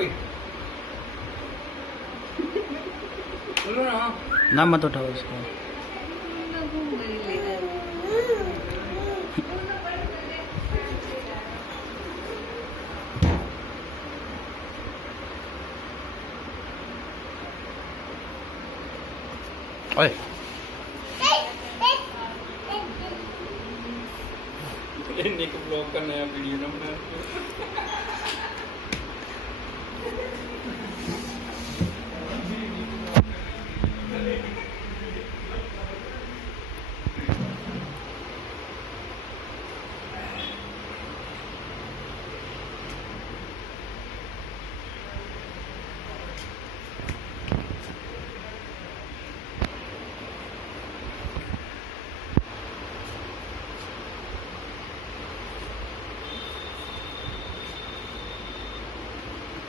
ओए बोलो ना। ना मत उठाओ इसको। ओए इन्हीं को ब्लॉग का नया वीडियो ना बना